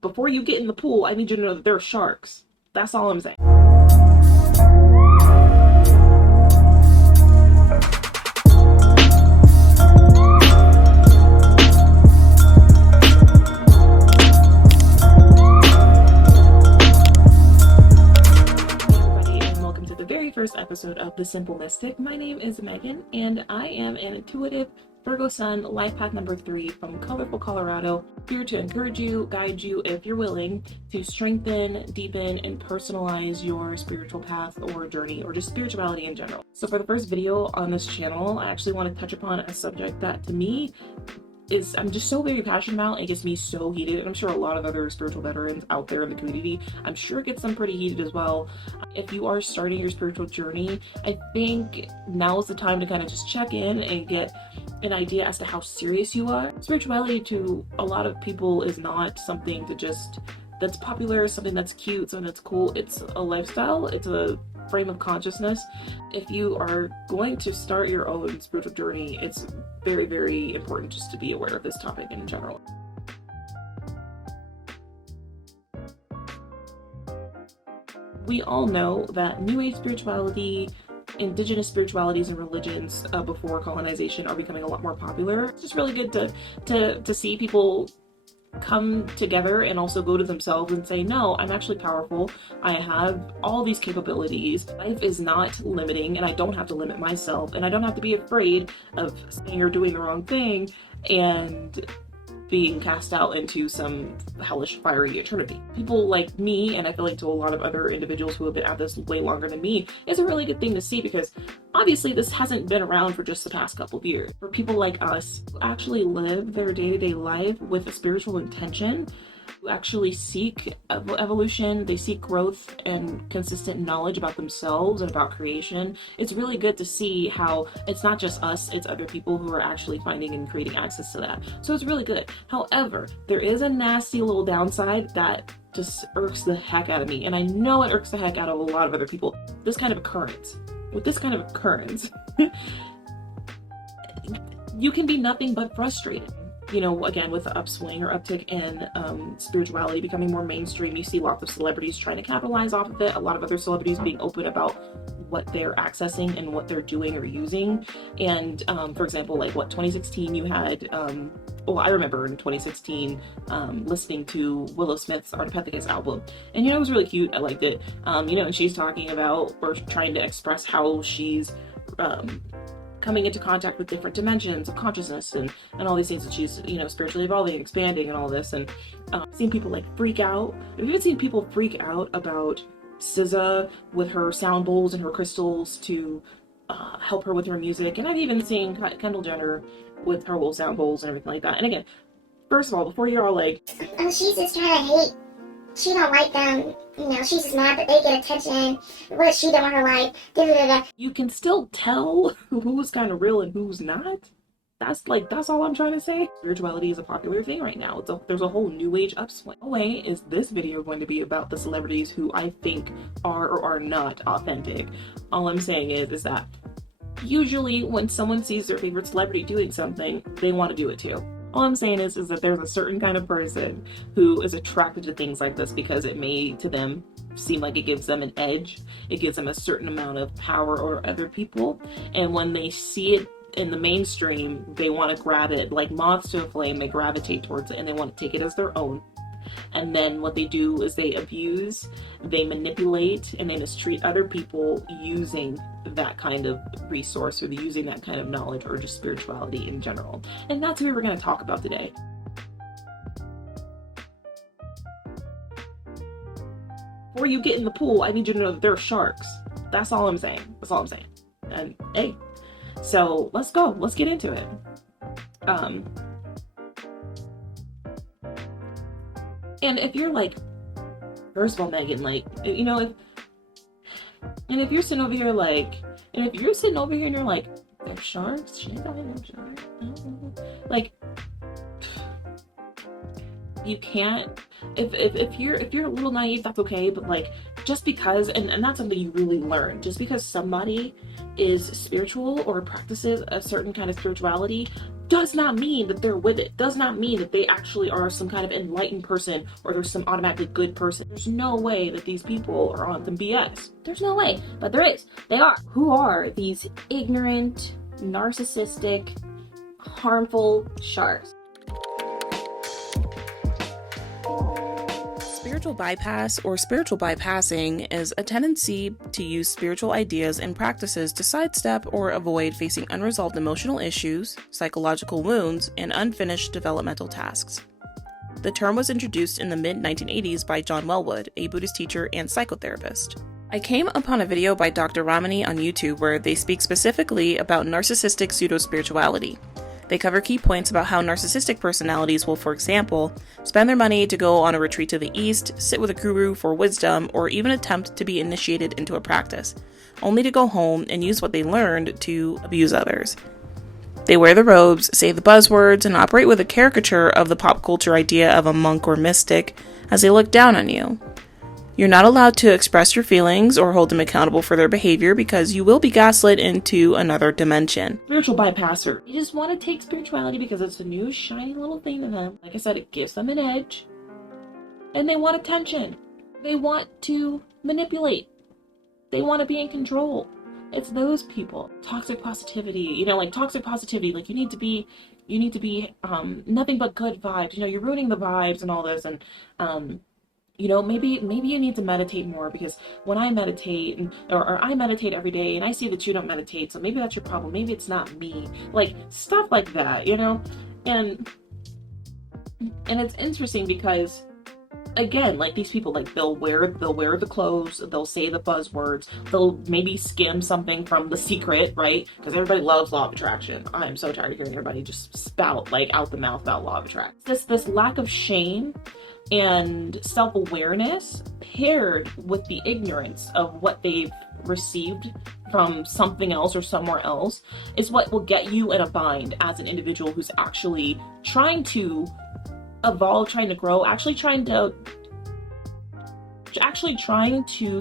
before you get in the pool, I need you to know that there are sharks. That's all I'm saying. First episode of The Simple Mystic. My name is Megan, and I am an intuitive Virgo Sun, life path number 3 from colorful Colorado, here to encourage you, guide you, if you're willing, to strengthen, deepen, and personalize your spiritual path or journey, or just spirituality in general. So for the first video on this channel, I actually want to touch upon a subject that to me I'm just so very passionate about. It gets me so heated, and I'm sure a lot of other spiritual veterans out there in the community, I'm sure it gets them pretty heated as well. If you are starting your spiritual journey, I think now is the time to kind of just check in and get an idea as to how serious you are. Spirituality to a lot of people is not something that's popular, something that's cute, something that's cool. It's a lifestyle, it's a frame of consciousness. If you are going to start your own spiritual journey, it's very, very important just to be aware of this topic in general. We all know that New Age spirituality, indigenous spiritualities and religions before colonization are becoming a lot more popular. It's just really good to see people come together and also go to themselves and say, no, I'm actually powerful. I have all these capabilities. Life is not limiting, and I don't have to limit myself, and I don't have to be afraid of saying or doing the wrong thing and being cast out into some hellish fiery eternity. People like me, and I feel like to a lot of other individuals who have been at this way longer than me, is a really good thing to see, because obviously this hasn't been around for just the past couple of years. For people like us who actually live their day-to-day life with a spiritual intention, who actually seek evolution, they seek growth and consistent knowledge about themselves and about creation, it's really good to see how it's not just us, it's other people who are actually finding and creating access to that. So it's really good. However, there is a nasty little downside that just irks the heck out of me, and I know it irks the heck out of a lot of other people. With this kind of occurrence, you can be nothing but frustrated. You know, again, with the upswing or uptick in spirituality becoming more mainstream, you see lots of celebrities trying to capitalize off of it, a lot of other celebrities being open about what they're accessing and what they're doing or using. And for example, like 2016 you had, I remember in 2016 listening to Willow Smith's Artipithecus album, and it was really cute. I liked it. And she's talking about or trying to express how she's coming into contact with different dimensions of consciousness and all these things that she's, spiritually evolving, expanding, and all this. And seeing people freak out. I've even seen people freak out about SZA with her sound bowls and her crystals to help her with her music. And I've even seen Kendall Jenner with her little sound bowls and everything like that. And again, first of all, before you're all like, oh, she's just trying to hate. She don't like them. She's just mad that they get attention. What is she doing with her life? Da-da-da-da. You can still tell who's kind of real and who's not. That's all I'm trying to say. Spirituality is a popular thing right now. There's a whole new age upswing. No way is this video going to be about the celebrities who I think are or are not authentic. All I'm saying is that usually when someone sees their favorite celebrity doing something, they want to do it too. All I'm saying is that there's a certain kind of person who is attracted to things like this because it may, to them, seem like it gives them an edge. It gives them a certain amount of power over other people. And when they see it in the mainstream, they want to grab it like moths to a flame. They gravitate towards it and they want to take it as their own. And then what they do is they abuse, they manipulate, and they mistreat other people using that kind of resource, or using that kind of knowledge, or just spirituality in general. And that's what we're going to talk about today. Before you get in the pool, I need you to know that there are sharks. That's all I'm saying. And hey, so let's go. Let's get into it. And if you're first of all, Megan, if you're sitting over here and you're like, there's sharks? She ain't got no sharks. You can't, if you're a little naive, that's okay, but just because, and that's something you really learn, just because somebody is spiritual or practices a certain kind of spirituality does not mean that they're with it. Does not mean that they actually are some kind of enlightened person or there's some automatically good person. There's no way that these people are on some BS. There's no way, but there is. They are. Who are these ignorant, narcissistic, harmful sharks? Spiritual bypass or spiritual bypassing is a tendency to use spiritual ideas and practices to sidestep or avoid facing unresolved emotional issues, psychological wounds, and unfinished developmental tasks. The term was introduced in the mid-1980s by John Welwood, a Buddhist teacher and psychotherapist. I came upon a video by Dr. Ramani on YouTube where they speak specifically about narcissistic pseudo-spirituality. They cover key points about how narcissistic personalities will, for example, spend their money to go on a retreat to the east, sit with a guru for wisdom, or even attempt to be initiated into a practice, only to go home and use what they learned to abuse others. They wear the robes, say the buzzwords, and operate with a caricature of the pop culture idea of a monk or mystic as they look down on you. You're not allowed to express your feelings or hold them accountable for their behavior because you will be gaslit into another dimension. Spiritual bypasser. They just want to take spirituality because it's a new shiny little thing to them. Like I said, it gives them an edge. And they want attention. They want to manipulate. They want to be in control. It's those people. Toxic positivity. Toxic positivity. Like you need to be nothing but good vibes. You're ruining the vibes and all this. And maybe you need to meditate more because when I meditate or I meditate every day and I see that you don't meditate, so maybe that's your problem. Maybe it's not me. Like stuff like that, and it's interesting because again, like these people, like they'll wear the clothes, they'll say the buzzwords, they'll maybe skim something from The Secret, right? Because everybody loves law of attraction. I'm so tired of hearing everybody just spout like out the mouth about law of attraction. This lack of shame and self-awareness paired with the ignorance of what they've received from something else or somewhere else is what will get you in a bind as an individual who's actually trying to evolve, trying to grow, actually trying to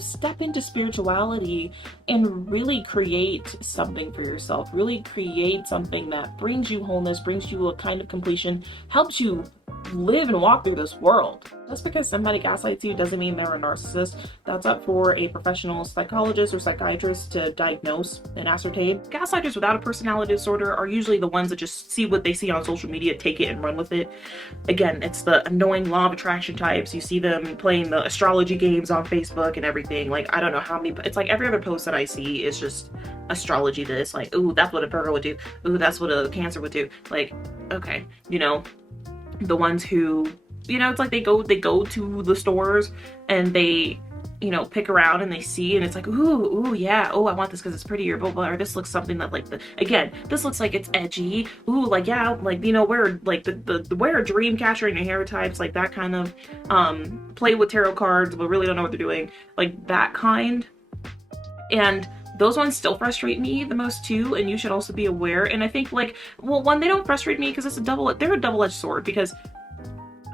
step into spirituality and really create something for yourself, really create something that brings you wholeness, brings you a kind of completion, helps you live and walk through this world. Just because somebody gaslights you doesn't mean they're a narcissist. That's up for a professional psychologist or psychiatrist to diagnose and ascertain. Gaslighters without a personality disorder are usually the ones that just see what they see on social media, take it and run with it. Again, it's the annoying law of attraction types. You see them playing the astrology games on Facebook and everything. Like, I don't know how many, it's like every other post that I see is just astrology this. Like, ooh, that's what a Virgo would do. Ooh, that's what a Cancer would do. Like, okay, the ones who, it's like they go to the stores and they, pick around and they see and it's like, ooh, yeah, oh, I want this because it's prettier, blah, blah, or this looks something that this looks like it's edgy, ooh, like, yeah, like, wear, like, the wear a dream catcher in your hair types, like that kind of, play with tarot cards, but really don't know what they're doing, like that kind. And those ones still frustrate me the most too, and you should also be aware. And I think they don't frustrate me because they're a double-edged sword, because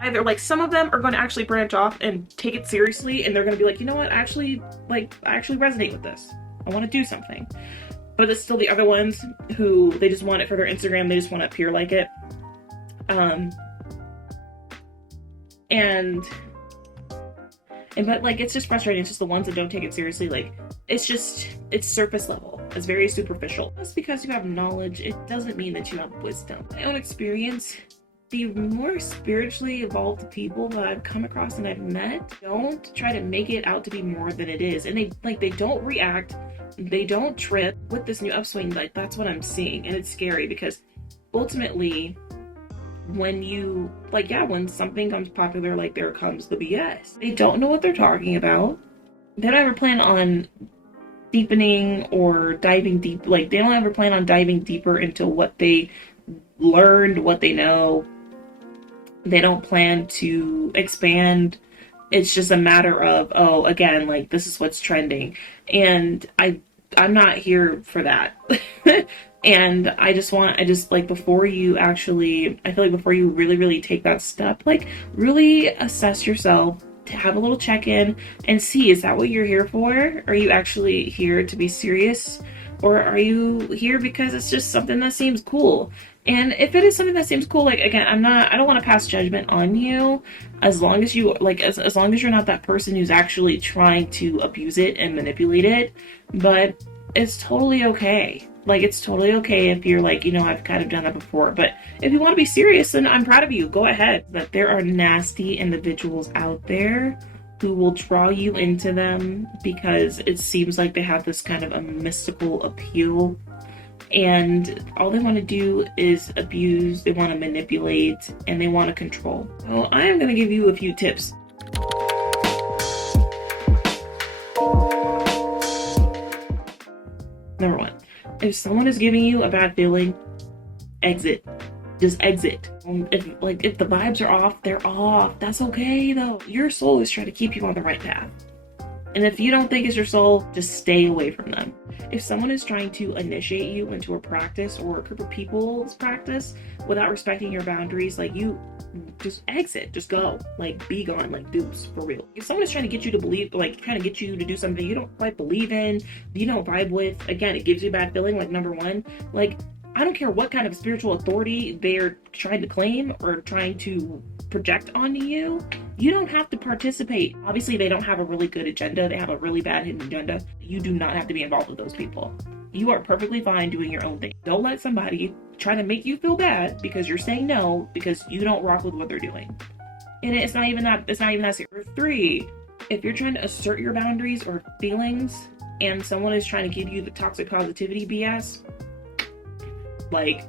either like some of them are going to actually branch off and take it seriously and they're going to be like, you know what, I actually resonate with this. I want to do something. But it's still the other ones who they just want it for their Instagram, they just want to appear like it. But like it's just frustrating. It's just the ones that don't take it seriously, like it's surface level. It's very superficial. Just because you have knowledge, it doesn't mean that you have wisdom. My own experience, the more spiritually evolved people that I've come across and I've met don't try to make it out to be more than it is. And they don't react, they don't trip with this new upswing. Like that's what I'm seeing. And it's scary because ultimately when something comes popular, like there comes the BS. They don't know what they're talking about. They don't ever plan on deepening or diving deep. Like they don't ever plan on diving deeper into what they learned, what they know. They don't plan to expand. It's just a matter of, oh, again, like this is what's trending. And I'm not here for that. And before you really, really take that step, like really assess yourself, to have a little check-in and see, is that what you're here for? Are you actually here to be serious Or are you here because it's just something that seems cool? And if it is something that seems cool, like again, I don't want to pass judgment on you as long as you like as long as you're not that person who's actually trying to abuse it and manipulate it. But it's totally okay. Like it's totally okay if you're like, I've kind of done that before. But if you want to be serious, then I'm proud of you. Go ahead. But there are nasty individuals out there who will draw you into them because it seems like they have this kind of a mystical appeal, and all they want to do is abuse, they want to manipulate, and they want to control. Well, I am going to give you a few tips. Number one, if someone is giving you a bad feeling, exit. Just exit. If the vibes are off, they're off. That's okay though. Your soul is trying to keep you on the right path. And if you don't think it's your soul, just stay away from them. If someone is trying to initiate you into a practice or a group of people's practice without respecting your boundaries, like you just exit, just go, like be gone, like deuce, for real. If someone is trying to get you to believe, like trying to get you to do something you don't quite believe in, you don't vibe with, again, it gives you a bad feeling, like number one, like I don't care what kind of spiritual authority they're trying to claim or trying to project onto you. You don't have to participate. Obviously, they don't have a really good agenda. They have a really bad hidden agenda. You do not have to be involved with those people. You are perfectly fine doing your own thing. Don't let somebody try to make you feel bad because you're saying no because you don't rock with what they're doing. And it's not even that serious. Number three, if you're trying to assert your boundaries or feelings and someone is trying to give you the toxic positivity BS, like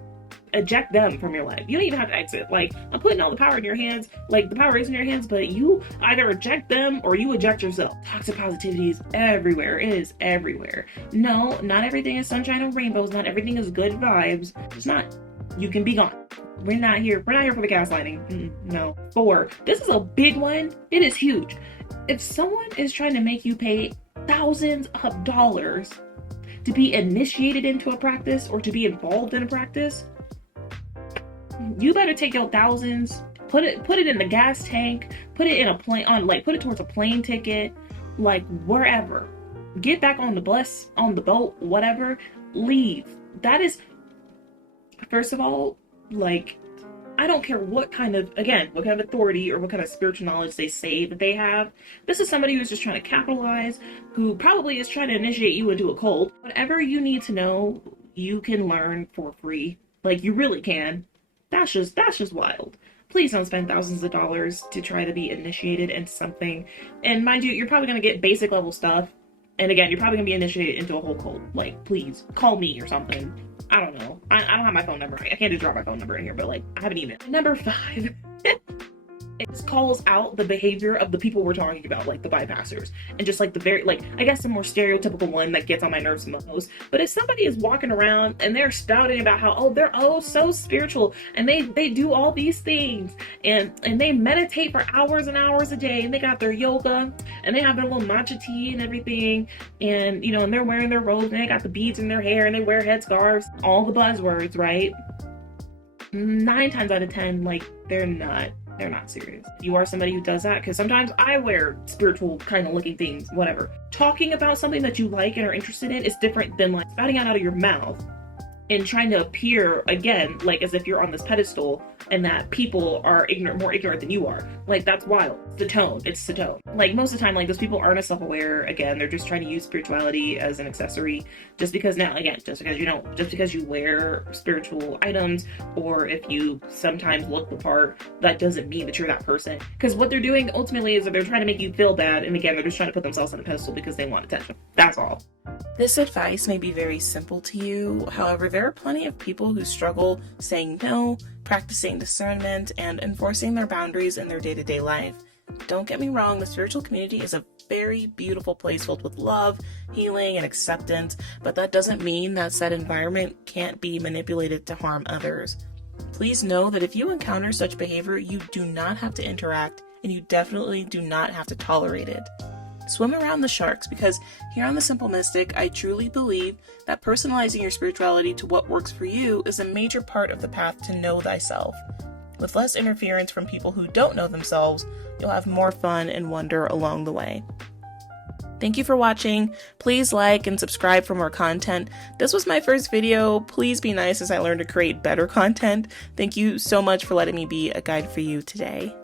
eject them from your life. You don't even have to exit. Like, I'm putting all the power in your hands. Like, the power is in your hands, but you either eject them or you eject yourself. Toxic positivity is everywhere. It is everywhere. No, not everything is sunshine and rainbows. Not everything is good vibes. It's not. You can be gone. We're not here for the gaslighting. No. 4. This is a big one. It is huge. If someone is trying to make you pay thousands of dollars to be initiated into a practice or to be involved in a practice, you better take your thousands, put it in the gas tank, put it in a plane put it towards a plane ticket, like wherever. Get back on the bus, on the boat, whatever, leave. That is, first of all, like, I don't care what kind of authority or what kind of spiritual knowledge they say that they have. This is somebody who's just trying to capitalize, who probably is trying to initiate you into a cult. Whatever you need to know, you can learn for free. Like, you really can. That's just wild. Please don't spend thousands of dollars to try to be initiated into something. And mind you, you're probably going to get basic level stuff. And again, you're probably going to be initiated into a whole cult. Like, please, call me or something. I don't know. I don't have my phone number. I can't just drop my phone number in here, but like, I have an email. Number 5. It just calls out the behavior of the people we're talking about, like the bypassers, and just like the very, like, I guess the more stereotypical one that gets on my nerves the most. But if somebody is walking around and they're spouting about how, they're so spiritual and they do all these things and they meditate for hours and hours a day, and they got their yoga and they have their little matcha tea and everything, and and they're wearing their robes and they got the beads in their hair and they wear headscarves, all the buzzwords, right? 9 times out of 10, like, they're not serious. You are somebody who does that, because sometimes I wear spiritual kind of looking things, whatever. Talking about something that you like and are interested in is different than like spouting out of your mouth and trying to appear, again, like as if you're on this pedestal and that people are more ignorant than you are. Like, that's wild. It's the tone. Like, most of the time, like, those people aren't as self-aware. Again, they're just trying to use spirituality as an accessory. Just because you wear spiritual items, or if you sometimes look the part, that doesn't mean that you're that person. Because what they're doing ultimately is that they're trying to make you feel bad, and again, they're just trying to put themselves on a pedestal because they want attention. That's all. This advice may be very simple to you. However, there are plenty of people who struggle saying no, practicing discernment, and enforcing their boundaries in their day-to-day life. Don't get me wrong, the spiritual community is a very beautiful place filled with love, healing, and acceptance, but that doesn't mean that said environment can't be manipulated to harm others. Please know that if you encounter such behavior, you do not have to interact, and you definitely do not have to tolerate it. Swim around the sharks, because here on The Simple Mystic, I truly believe that personalizing your spirituality to what works for you is a major part of the path to know thyself. With less interference from people who don't know themselves, you'll have more fun and wonder along the way. Thank you for watching. Please like and subscribe for more content. This was my first video. Please be nice as I learn to create better content. Thank you so much for letting me be a guide for you today.